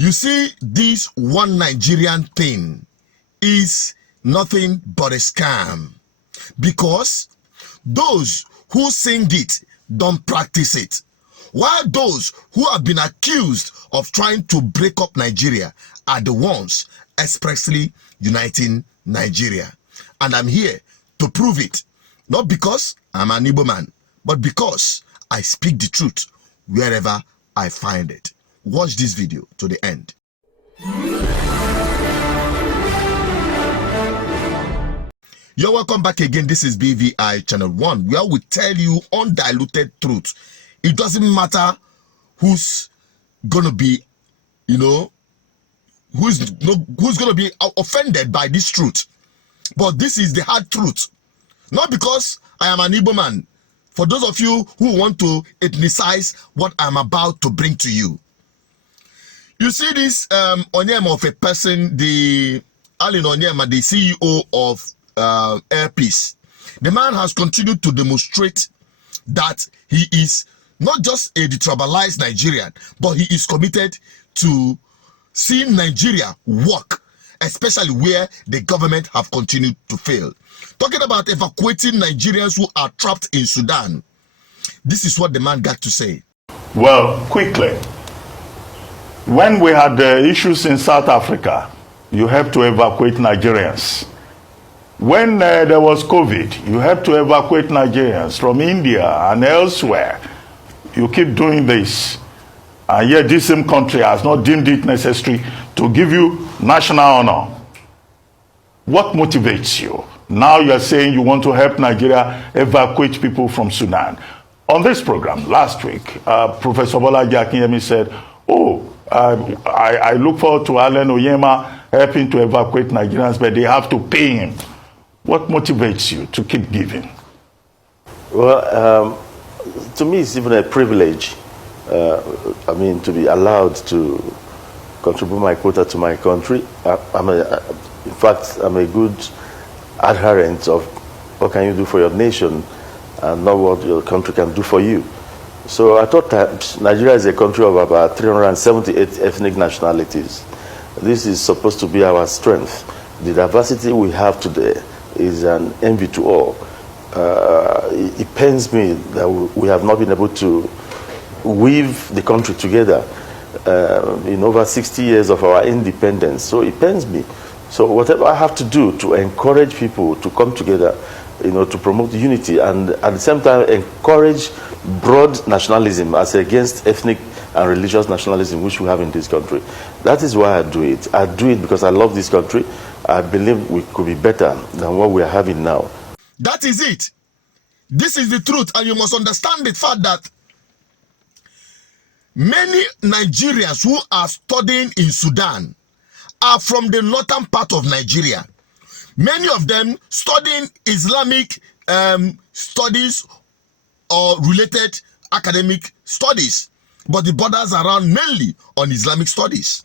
You see, this one Nigerian thing is nothing but a scam, because those who sing it don't practice it, while those who have been accused of trying to break up Nigeria are the ones expressly uniting Nigeria. And I'm here to prove it, not because I'm an Igbo man, but because I speak the truth wherever I find it. Watch this video to the end. You're welcome back again. This is BVI Channel 1, where we tell you undiluted truth. It doesn't matter who's gonna be, who's gonna be offended by this truth, but this is the hard truth. Not because I am an Igbo man. For those of you who want to ethnicize what I'm about to bring to you, you see this Onyema of a person, the Alin Onyema, the CEO of Airpeace. The man has continued to demonstrate that he is not just a detribalized Nigerian, but he is committed to seeing Nigeria work, especially where the government have continued to fail. Talking about evacuating Nigerians who are trapped in Sudan, this is what the man got to say. Well, quickly, when we had the issues in South Africa, you have to evacuate Nigerians. When there was COVID, you have to evacuate Nigerians from India and elsewhere. You keep doing this, and yet this same country has not deemed it necessary to give you national honor. What motivates you? Now you're saying you want to help Nigeria evacuate people from Sudan. On this program last week, Professor Bolaji Akinyemi said, I look forward to Alan Oyema helping to evacuate Nigerians, but they have to pay him. What motivates you to keep giving? Well, to me, it's even a privilege, to be allowed to contribute my quota to my country. In fact, I'm a good adherent of what can you do for your nation and not what your country can do for you. So I thought that Nigeria is a country of about 378 ethnic nationalities. This is supposed to be our strength. The diversity we have today is an envy to all. It pains me that we have not been able to weave the country together in over 60 years of our independence. So it pains me. So whatever I have to do to encourage people to come together, to promote unity, and at the same time encourage broad nationalism as against ethnic and religious nationalism which we have in this country. That is why I do it. I do it because I love this country. I believe we could be better than what we are having now. That is it. This is the truth, and you must understand the fact that many Nigerians who are studying in Sudan are from the northern part of Nigeria. Many of them studying Islamic studies or related academic studies, but the borders are around mainly on Islamic studies.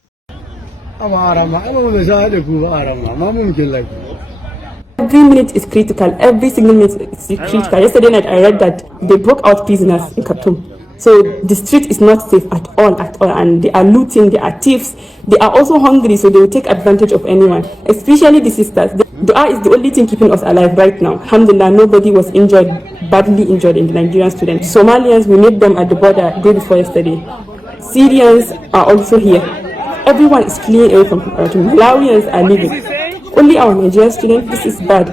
Every minute is critical. Every single minute is critical. Yesterday night I read that they broke out prisoners in Khartoum. So the street is not safe at all, and they are looting, they are thieves, they are also hungry, so they will take advantage of anyone, especially the sisters. The dua is the only thing keeping us alive right now. Alhamdulillah, nobody was badly injured in the Nigerian students. Somalians, we met them at the border day before yesterday. Syrians are also here. Everyone is fleeing away from Malawians are leaving. Only our Nigerian students, this is bad.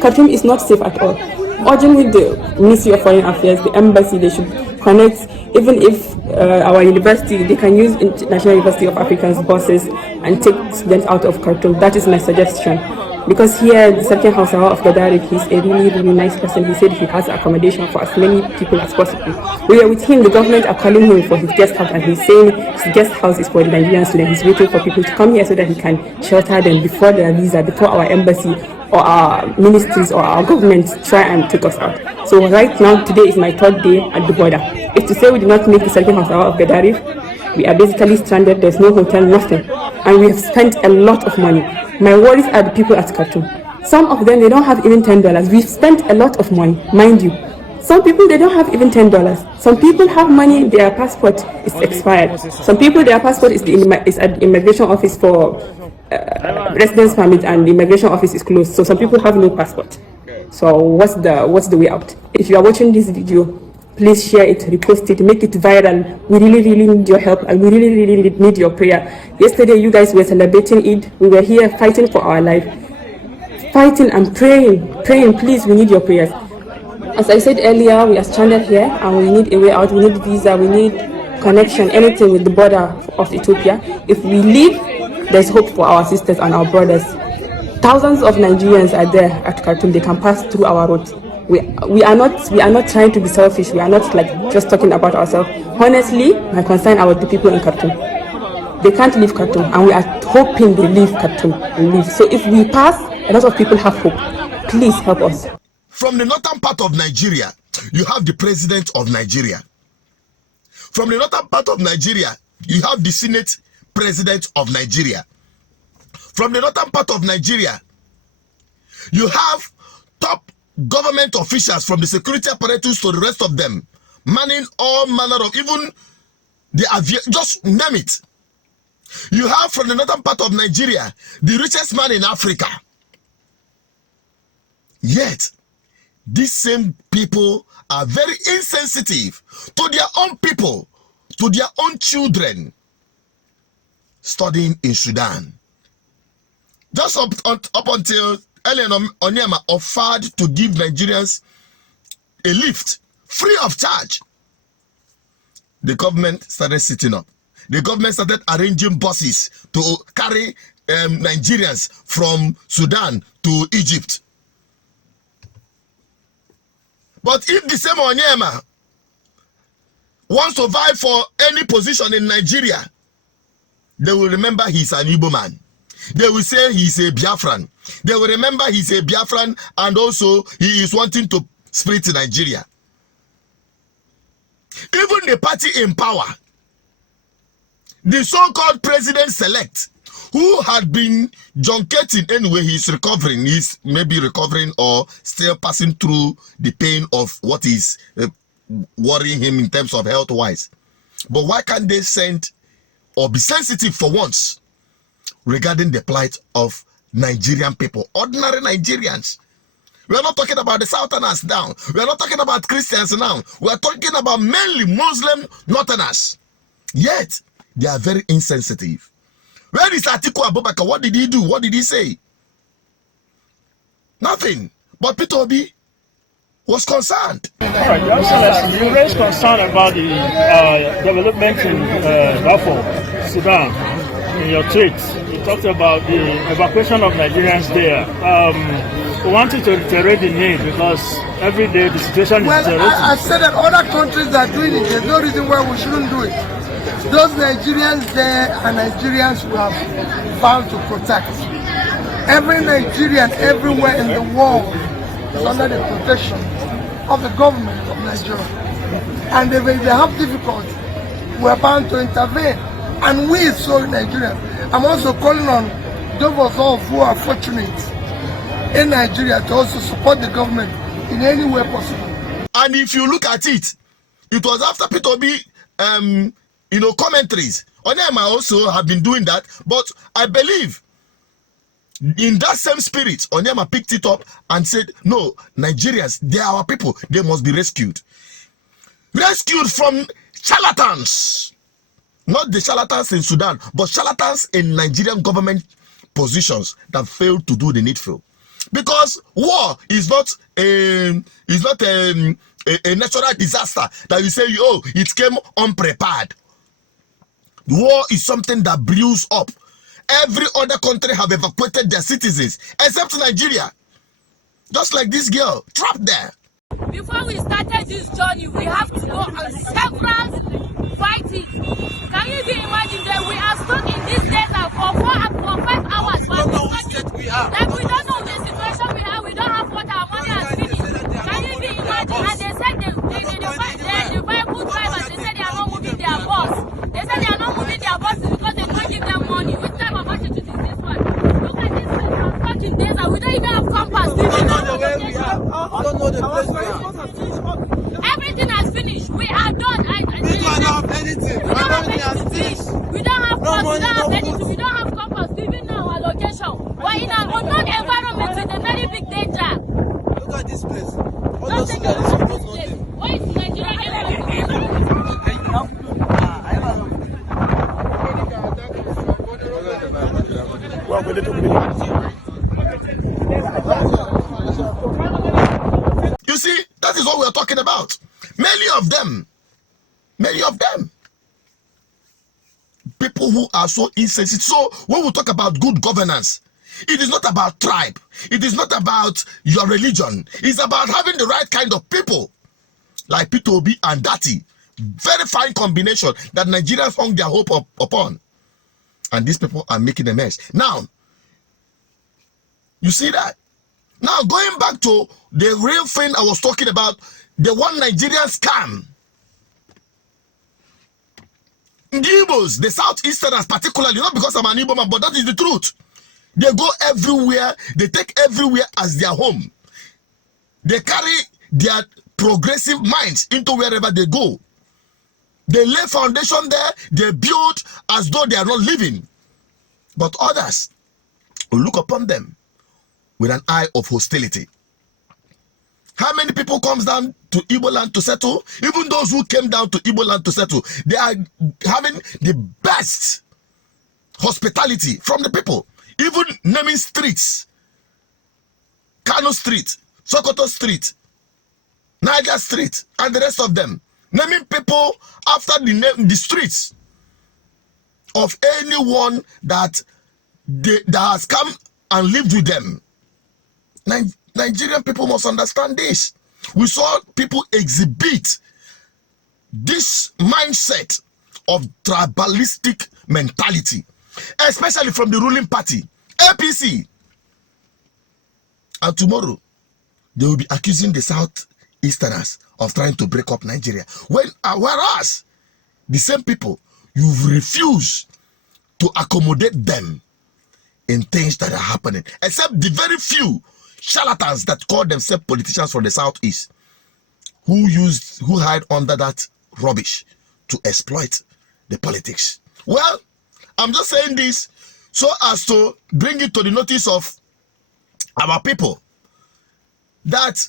Khartoum is not safe at all. Urging with the Ministry of Foreign Affairs, the embassy, they should connect. Even if our university, they can use National University of Africa's buses and take students out of Khartoum. That is my suggestion. Because here, the second House of Gadarif, he's a really, really nice person. He said he has accommodation for as many people as possible. We are with him. The government are calling him for his guest house, and he's saying his guest house is for the Nigerian students. He's waiting for people to come here so that he can shelter them before their visa, before our embassy or our ministries or our government try and take us out. So right now, today is my third day at the border. It's to say we did not make the second House of Gadarif. We are basically stranded. There's no hotel, nothing. And we have spent a lot of money. My worries are the people at Khartoum. Some of them, they don't have even $10. We've spent a lot of money, mind you. Some people, they don't have even $10. Some people have money, their passport is expired. Some people, their passport is at the immigration office for residence permit, and the immigration office is closed. So some people have no passport. So what's the way out? If you are watching this video, please share it, repost it, make it viral. We really need your help, and we really need your prayer. Yesterday, you guys were celebrating Eid. We were here fighting for our life, fighting and praying. Please, we need your prayers. As I said earlier, we are stranded here and we need a way out. We need visa, we need connection, anything with the border of Ethiopia. If we leave, there's hope for our sisters and our brothers. Thousands of Nigerians are there at Khartoum. They can pass through our roads. We are not trying to be selfish. We are not like just talking about ourselves. Honestly, my concern are with the people in Khartoum. They can't leave Khartoum, and we are hoping they leave Khartoum and leave. So if we pass, a lot of people have hope. Please help us. From the northern part of Nigeria, you have the president of Nigeria. From the northern part of Nigeria, you have the Senate president of Nigeria. From the northern part of Nigeria, you have top government officials, from the security apparatus to the rest of them, manning all manner of, even the just name it. You have from the northern part of Nigeria, the richest man in Africa. Yet, these same people are very insensitive to their own people, to their own children studying in Sudan. Just up until Ellen Onyema offered to give Nigerians a lift free of charge, the government started sitting up. The government started arranging buses to carry Nigerians from Sudan to Egypt. But if the same Onyema wants to vie for any position in Nigeria, they will remember he's an Igbo man. They will say he's a Biafran. They will remember he's a Biafran, and also he is wanting to split Nigeria. Even the party in power, the so-called president-select, who had been junketing anyway, he's recovering. He's maybe recovering or still passing through the pain of what is worrying him in terms of health-wise. But why can't they send or be sensitive for once regarding the plight of Nigerian people, ordinary Nigerians? We are not talking about the Southerners now. We are not talking about Christians now. We are talking about mainly Muslim Northerners. Yet, they are very insensitive. Where is Atiku Abubakar? What did he do? What did he say? Nothing. But Peter Obi was concerned. All right, Your Excellency, you raised concern about the development in Darfur, Sudan, in your tweet. You talked about the evacuation of Nigerians there. We wanted to reiterate the need because every day the situation is deteriorating. I've said that other countries are doing it. There's no reason why we shouldn't do it. Those Nigerians there are Nigerians we have vowed to protect. Every Nigerian everywhere in the world is under the protection of the government of Nigeria. And if they have difficulty, we're bound to intervene. And we, so Nigerians, I'm also calling on those of us who are fortunate in Nigeria to also support the government in any way possible. And if you look at it, it was after Peter Obi, commentaries. Onyema also have been doing that, but I believe in that same spirit, Onyema picked it up and said, no, Nigerians, they are our people. They must be rescued. Rescued from charlatans. Not the charlatans in Sudan, but charlatans in Nigerian government positions that failed to do the needful. Because war is not a natural disaster that you say, oh, it came unprepared. War is something that brews up. Every other country have evacuated their citizens, except Nigeria. Just like this girl, trapped there. Before we started this journey, we have to go on several fighting. Can you imagine that we are stuck in this desert for 5 hours? Like we don't know the situation we have. We don't have water. Our money has finished. Can you imagine? And they said the vehicle drivers, they said they are not moving their bus. They said they are not moving their buses because they don't give them money. Which type of attitude is this one? Look at this place. We are stuck in desert. We don't even have compass. We don't know the way we are. We don't know the place we are. Because we don't have anything, we don't have compass, even now our location. We're in an unknown environment with a very big danger. Look at this place. Don't take a look at this place. Why is Nigeria You see, that is what we are talking about. Many of them, people who are so insensitive. So when we talk about good governance, it is not about tribe. It is not about your religion. It's about having the right kind of people, like P2B and Dati. Very fine combination that Nigerians hung their hope upon. And these people are making a mess. Now, you see that? Now, going back to the real thing I was talking about, the one Nigerian scam. The Igbos, the Southeasterners particularly, not because I'm an Igbo man, but that is the truth. They go everywhere, they take everywhere as their home. They carry their progressive minds into wherever they go. They lay foundation there, they build as though they are not living. But others will look upon them with an eye of hostility. How many people comes down to Igbo land to settle? Even those who came down to Igbo land to settle, they are having the best hospitality from the people. Even naming streets, Kano Street, Sokoto Street, Niger Street, and the rest of them. Naming people after the streets of anyone that has come and lived with them. Nigerian people must understand this. We saw people exhibit this mindset of tribalistic mentality, especially from the ruling party, APC. And tomorrow, they will be accusing the Southeasterners of trying to break up Nigeria. Whereas, the same people, you've refused to accommodate them in things that are happening, except the very few charlatans that call themselves politicians from the Southeast, who hide under that rubbish to exploit the politics. Well, I'm just saying this so as to bring it to the notice of our people that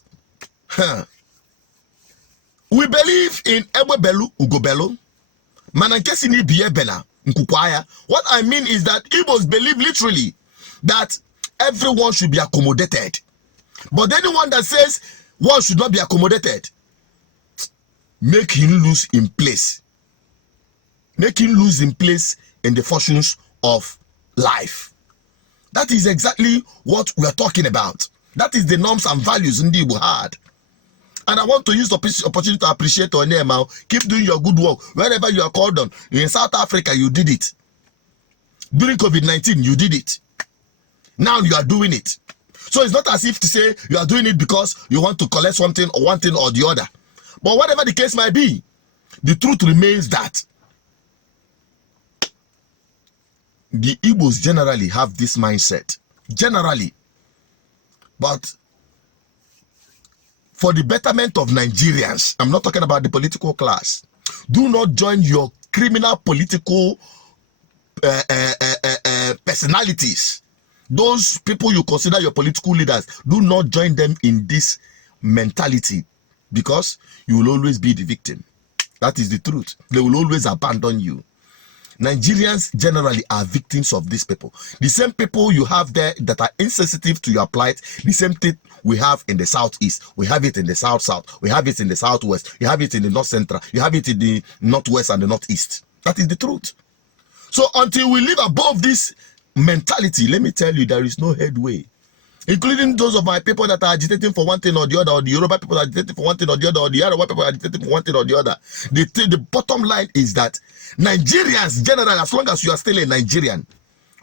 we believe in Ebebelu Ugobelu, Manankesini Biebena Nkukwaya. What I mean is that Igbos believe literally that everyone should be accommodated. But anyone that says one should not be accommodated, make him lose in place. Make him lose in place in the fortunes of life. That is exactly what we are talking about. That is the norms and values in the Igbo had. And I want to use the opportunity to appreciate your name. Keep doing your good work. Wherever you are called on. In South Africa, you did it. During COVID-19, you did it. Now you are doing it. So it's not as if to say you are doing it because you want to collect something or one thing or the other. But whatever the case might be, the truth remains that the Igbos generally have this mindset. Generally. But for the betterment of Nigerians, I'm not talking about the political class, do not join your criminal political personalities. Those people you consider your political leaders, do not join them in this mentality, because you will always be the victim. That is the truth. They will always abandon you. Nigerians generally are victims of these people. The same people you have there that are insensitive to your plight, the same thing we have in the Southeast. We have it in the South-South. We have it in the Southwest. You have it in the North-Central. You have it in the Northwest and the Northeast. That is the truth. So until we live above this mentality, let me tell you, there is no headway. Including those of my people that are agitating for one thing or the other, or the Yoruba people are agitating for one thing or the other, or the Yoruba people are agitating for one thing or the other. The bottom line is that Nigerians, generally, as long as you are still a Nigerian,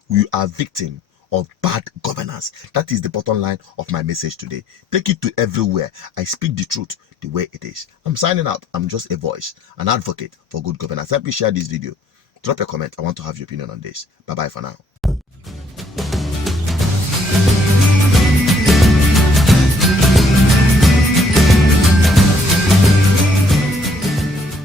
we are victim of bad governance. That is the bottom line of my message today. Take it to everywhere. I speak the truth the way it is. I'm signing out. I'm just a voice, an advocate for good governance. Help me share this video. Drop a comment. I want to have your opinion on this. Bye-bye for now.